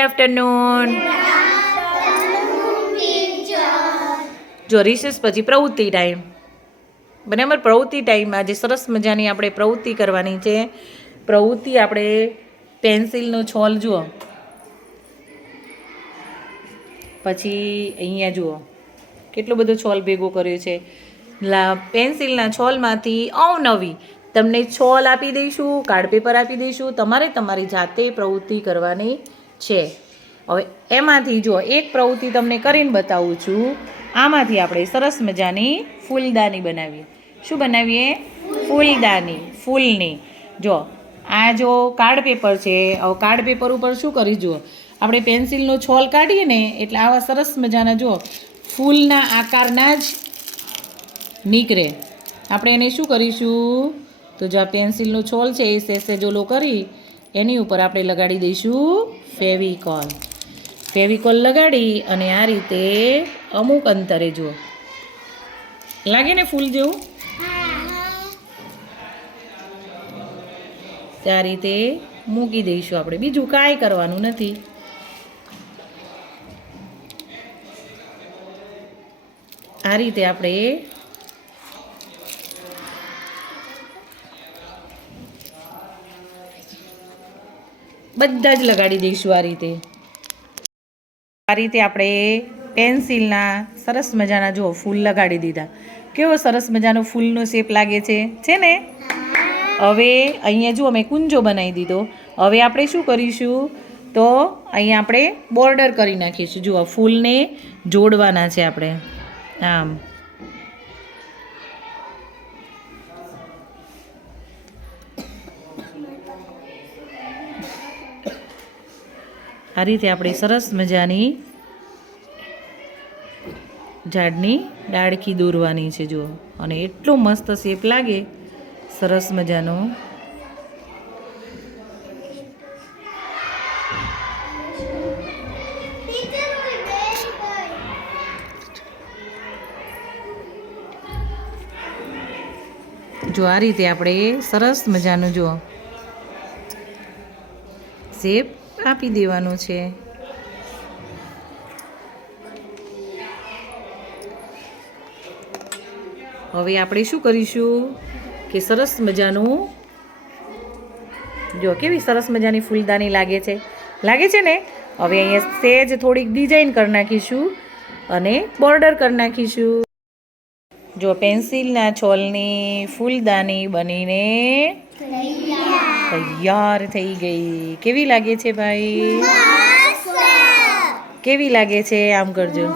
Afternoon જો recess પછી પ્રવૃત્તિ ટાઈમ બરાબર? પ્રવૃત્તિ ટાઈમમાં જે સરસ મજાની આપણે પ્રવૃત્તિ કરવાની છે. પ્રવૃત્તિ આપણે પેન્સિલનો છોલ જુઓ. પછી અહીંયા જુઓ. કેટલો બધો છોલ ભેગો કર્યો છે. પેન્સિલના છોલમાંથી અવનવી તમને છોલ આપી દઈશું કાર્ડ પેપર આપી દઈશું. તમારે તમારી જાતે પ્રવૃત્તિ કરવાની છે. હવે એમાંથી જો એક પ્રવૃત્તિ તમને કરીને બતાવું છું, આમાંથી આપણે સરસ મજાની ફૂલદાની બનાવીએ. શું બનાવીએ? ફૂલદાની, ફૂલની. જો, આ જો કાર્ડ પેપર છે, હવે કાર્ડ પેપર ઉપર શું કરી જુઓ. આપણે પેન્સિલનો છોલ કાઢીએ ને, એટલે આવા સરસ મજાના જો ફૂલના આકારના જ નીકળે. આપણે એને શું કરીશું? તો જો આ પેન્સિલનો છોલ છે, એ સેસે જોલો કરી એની ઉપર આપણે લગાડી દઈશું ફેવિકોલ. ફેવિકોલ લગાડી અને આ રીતે અમુક અંતરે જુઓ. લાગે ને ફૂલ જેવું? આ રીતે મૂકી દઈશું આપણે. બીજું કાંઈ કરવાનું નથી. આ રીતે આપણે બધા જ લગાડી દઈશું આ રીતે. આ રીતે આપણે પેન્સિલના સરસ મજાના જો ફૂલ લગાડી દીધા. કેવો સરસ મજાનો ફૂલનો શેપ લાગે છે છે ને? હવે અહીંયા, જુઓ, મેં કુંજો બનાવી દીધો. હવે આપણે શું કરીશું? તો અહીંયા આપણે બોર્ડર કરી નાખીશું. જુઓ, ફૂલને જોડવાના છે આપણે. આમ. આ રીતે આપણે સરસ મજાની ઝાડની ડાળખી દોરવાની છે, જુઓ. અને એટલો મસ્ત શેપ લાગે, સરસ મજાનો. જો આ રીતે આપણે સરસ મજાનું, જુઓ, શેપ આપી દેવાનું છે. હવે આપણે શું કરીશું? કે સરસ મજાનું, જો કેવી સરસ મજાની ફૂલદાની લાગે છે. લાગે છે ને? હવે અહીંયા સેજ થોડીક ડિઝાઇન કરી નાખીશું અને બોર્ડર કરી નાખીશું. જો પેન્સિલના છોલની ફૂલદાની બનીને તૈયાર થઈ ગઈ. કેવી લાગે છે ભાઈ? કેવી લાગે છે? આમ કરજો.